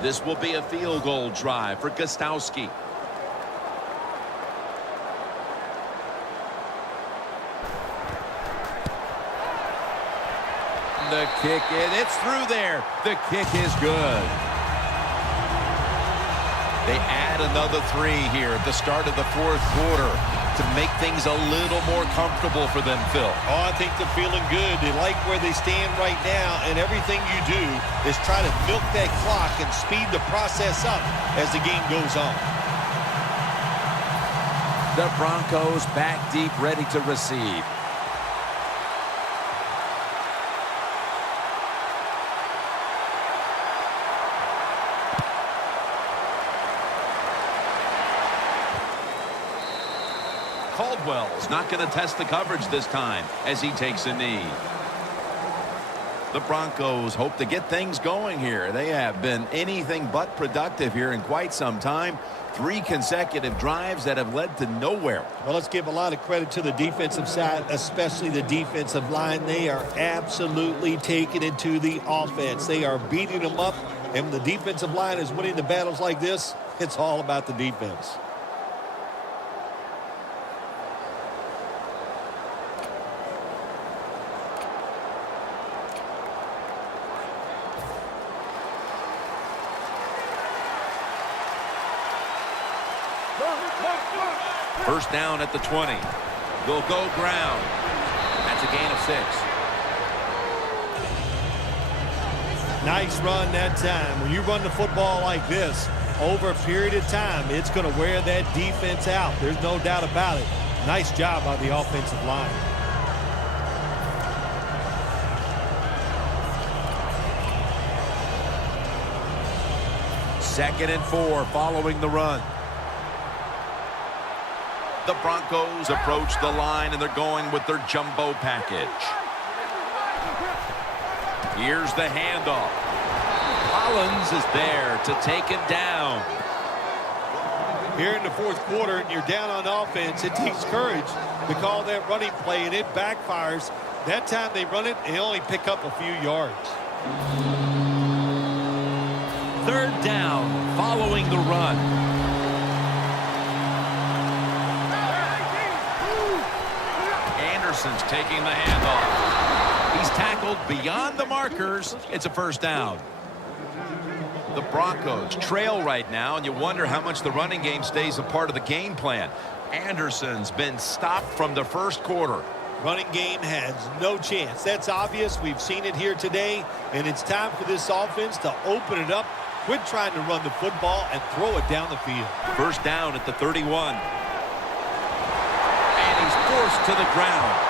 This will be a field goal drive for Gostowski. The kick, it's through there. The kick is good. They add another 3 here at the start of the fourth quarter to make things a little more comfortable for them, Phil. Oh, I think they're feeling good. They like where they stand right now, and everything you do is try to milk that clock and speed the process up as the game goes on. The Broncos back deep, ready to receive. Caldwell's not going to test the coverage this time as he takes a knee. The Broncos hope to get things going here. They have been anything but productive here in quite some time. 3 consecutive drives that have led to nowhere. Well, let's give a lot of credit to the defensive side, especially the defensive line. They are absolutely taking it to the offense. They are beating them up, and when the defensive line is winning the battles like this, it's all about the defense. First down at the 20. They'll go ground. That's a gain of 6. Nice run that time. When you run the football like this, over a period of time, it's going to wear that defense out. There's no doubt about it. Nice job by the offensive line. Second and 4 following the run. The Broncos approach the line, and they're going with their jumbo package. Here's the handoff. Collins is there to take him down. Here in the fourth quarter, and you're down on offense, it takes courage to call that running play, and it backfires. That time they run it, and they only pick up a few yards. Third down following the run. Anderson's taking the handoff. He's tackled beyond the markers. It's a first down. The Broncos trail right now, and you wonder how much the running game stays a part of the game plan. Anderson's been stopped from the first quarter. Running game has no chance. That's obvious. We've seen it here today, and it's time for this offense to open it up, quit trying to run the football, and throw it down the field. First down at the 31. And he's forced to the ground.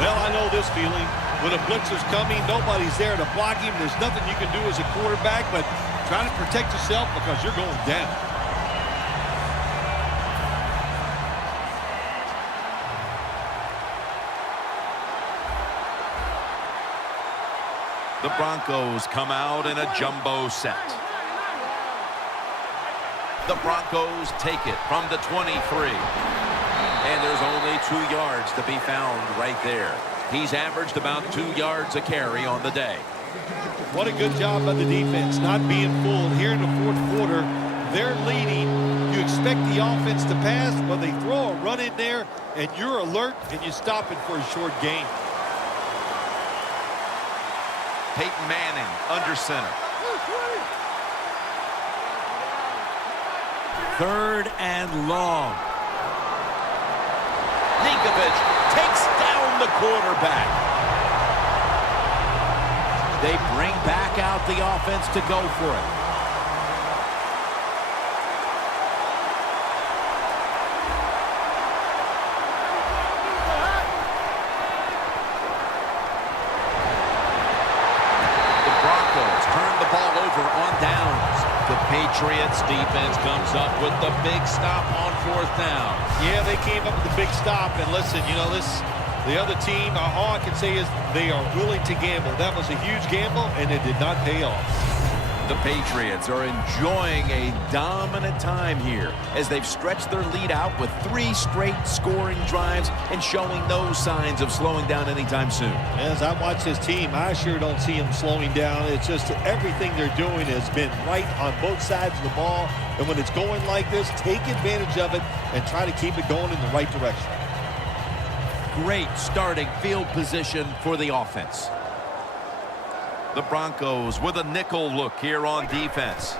Well, I know this feeling. When a blitzer's coming, nobody's there to block him. There's nothing you can do as a quarterback, but try to protect yourself because you're going down. The Broncos come out in a jumbo set. The Broncos take it from the 23. And there's only 2 yards to be found right there. He's averaged about 2 yards a carry on the day. What a good job by the defense, not being fooled. Here in the fourth quarter, they're leading. You expect the offense to pass, but they throw a run in there, and you're alert, and you stop it for a short gain. Peyton Manning under center. Third and long. Ninkovich takes down the quarterback. They bring back out the offense to go for it. The Broncos turn the ball over on downs. The Patriots defense comes up with the big stop on fourth down. Yeah, they came up with the big stop, and listen, you know, the other team, all I can say is they are willing to gamble. That was a huge gamble, and it did not pay off. The Patriots are enjoying a dominant time here as they've stretched their lead out with 3 straight scoring drives and showing no signs of slowing down anytime soon. As I watch this team, I sure don't see them slowing down. It's just everything they're doing has been right on both sides of the ball. And when it's going like this, take advantage of it and try to keep it going in the right direction. Great starting field position for the offense. The Broncos with a nickel look here on defense.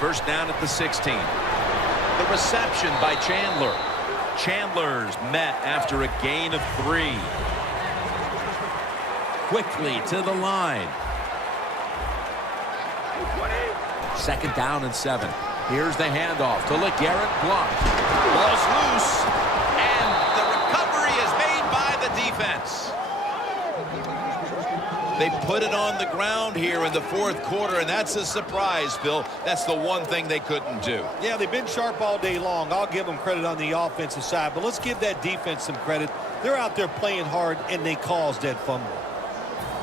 First down at the 16. The reception by Chandler. Chandler's met after a gain of 3. Quickly to the line. Second down and 7. Here's the handoff to LeGarrette Blount. Ball's loose. And the recovery is made by the defense. They put it on the ground here in the 4th quarter, and that's a surprise, Phil. That's the one thing they couldn't do. Yeah, they've been sharp all day long. I'll give them credit on the offensive side, but let's give that defense some credit. They're out there playing hard, and they caused that fumble.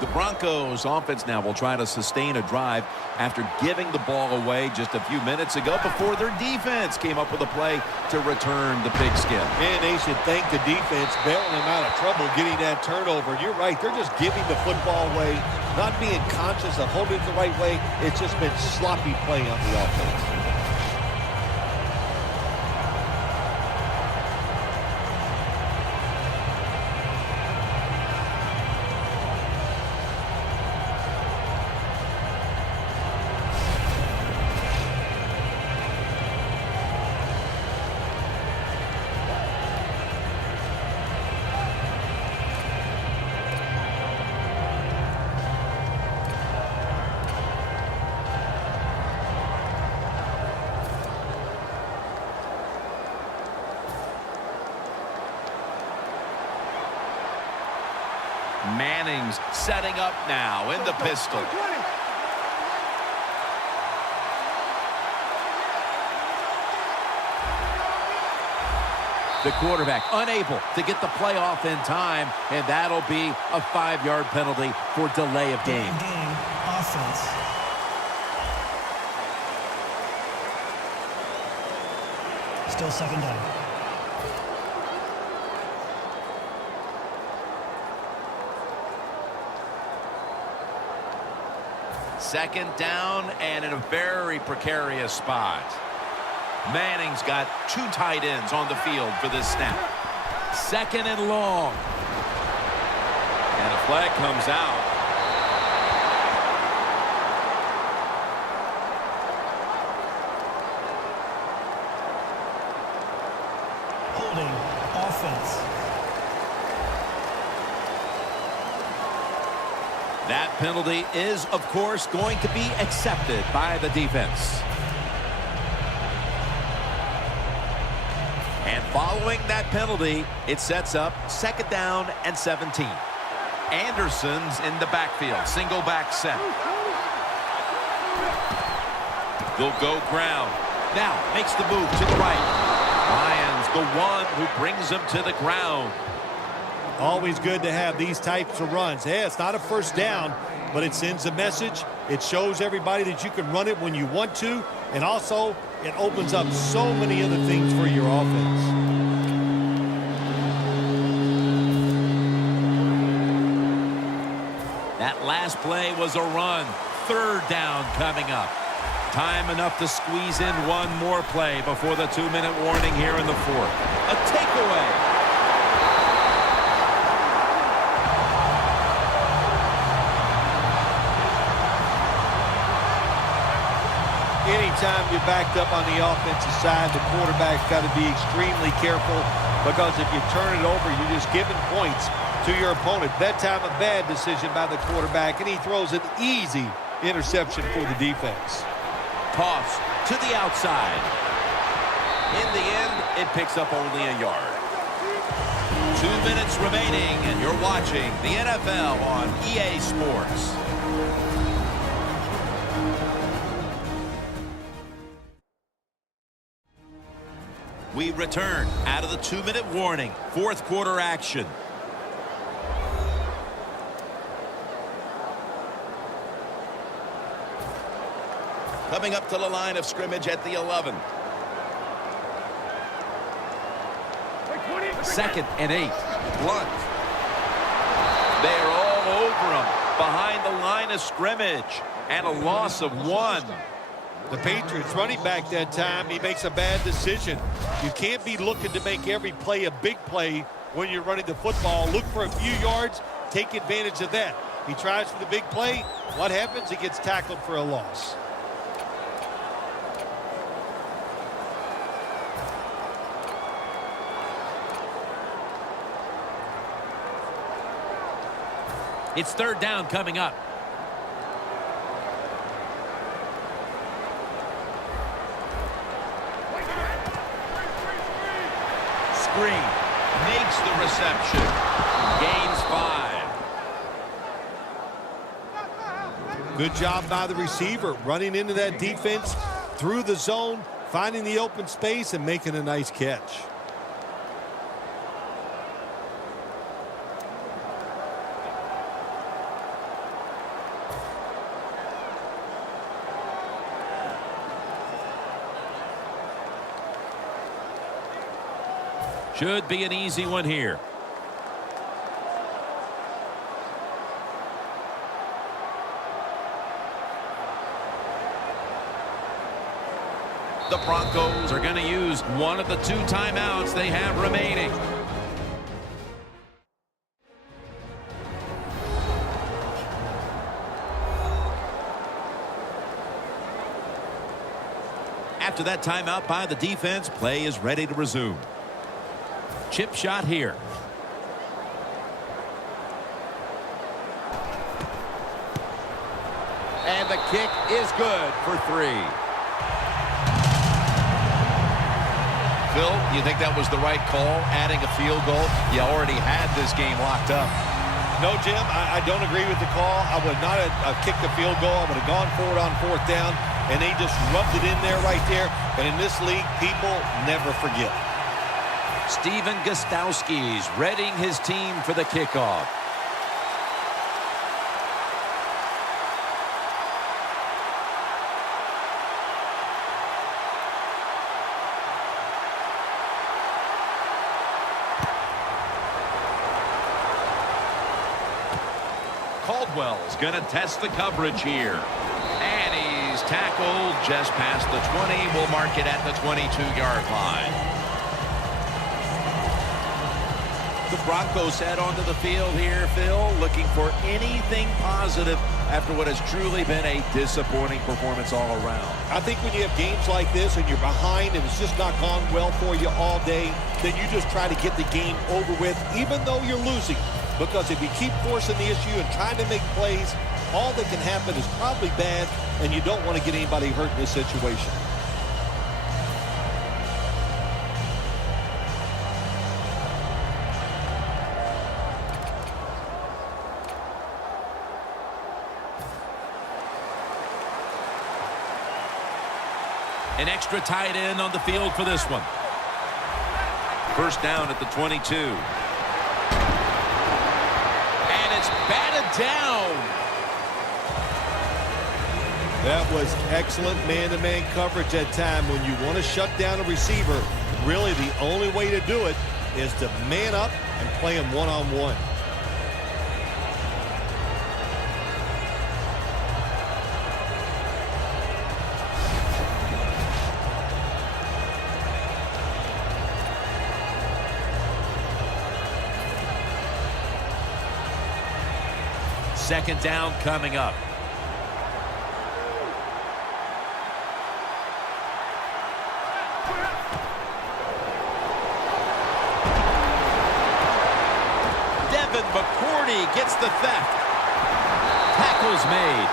The Broncos offense now will try to sustain a drive after giving the ball away just a few minutes ago before their defense came up with a play to return the pigskin. Man, they should thank the defense bailing them out of trouble getting that turnover. You're right. They're just giving the football away, not being conscious of holding it the right way. It's just been sloppy play on the offense. Manning's setting up now in the pistol. The quarterback unable to get the play off in time, and that'll be a 5-yard penalty for delay of game. Offense. Still second down. Second down and in a very precarious spot. Manning's got 2 tight ends on the field for this snap. Second and long. And a flag comes out. Holding offense. That penalty is, of course, going to be accepted by the defense. And following that penalty, it sets up second down and 17. Anderson's in the backfield, single back set. They'll go ground. Now makes the move to the right. Ryan's the one who brings him to the ground. Always good to have these types of runs. Hey, it's not a first down, but it sends a message. It shows everybody that you can run it when you want to, and also it opens up so many other things for your offense. That last play was a run. Third down coming up. Time enough to squeeze in one more play before the 2-minute warning here in the 4th. A takeaway. Anytime you're backed up on the offensive side, the quarterback's got to be extremely careful, because if you turn it over, you're just giving points to your opponent. That time, a bad decision by the quarterback, and he throws an easy interception for the defense. Toss to the outside. In the end, it picks up only a yard. 2 minutes remaining, and you're watching the NFL on EA Sports. We return out of the 2-minute warning. 4th quarter action. Coming up to the line of scrimmage at the 11. 2nd and 8. Blunt. They're all over him behind the line of scrimmage. And a loss of 1. The Patriots running back that time, he makes a bad decision. You can't be looking to make every play a big play when you're running the football. Look for a few yards, take advantage of that. He tries for the big play. What happens? He gets tackled for a loss. It's 3rd down coming up. Screen. Makes the reception. Gains 5. Good job by the receiver, running into that defense, through the zone, finding the open space, and making a nice catch. Should be an easy one here. The Broncos are going to use one of the 2 timeouts they have remaining. After that timeout by the defense, play is ready to resume. Chip shot here. And the kick is good for 3. Phil, you think that was the right call, adding a field goal? You already had this game locked up. No, Jim, I don't agree with the call. I would not have kicked the field goal. I would have gone for it on 4th down, and they just rubbed it in there right there. And in this league, people never forget. Steven Gostowski's readying his team for the kickoff. Caldwell's going to test the coverage here. And he's tackled just past the 20. We'll mark it at the 22-yard line. The Broncos head onto the field here, Phil, looking for anything positive after what has truly been a disappointing performance all around. I think when you have games like this and you're behind and it's just not gone well for you all day, then you just try to get the game over with, even though you're losing. Because if you keep forcing the issue and trying to make plays, all that can happen is probably bad, and you don't want to get anybody hurt in this situation. An extra tight end on the field for this one. 1st down at the 22. And it's batted down. That was excellent man-to-man coverage that time. When you want to shut down a receiver, really the only way to do it is to man up and play him one-on-one. Second down coming up. McCourty gets the theft. Tackle's made.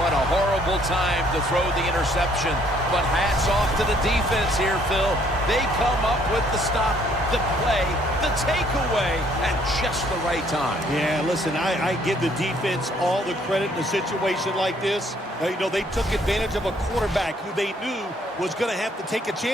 What a horrible time to throw the interception. But hats off to the defense here, Phil. They come up with the stop, the play, the takeaway at just the right time. Yeah, listen, I give the defense all the credit in a situation like this. You know, they took advantage of a quarterback who they knew was going to have to take a chance.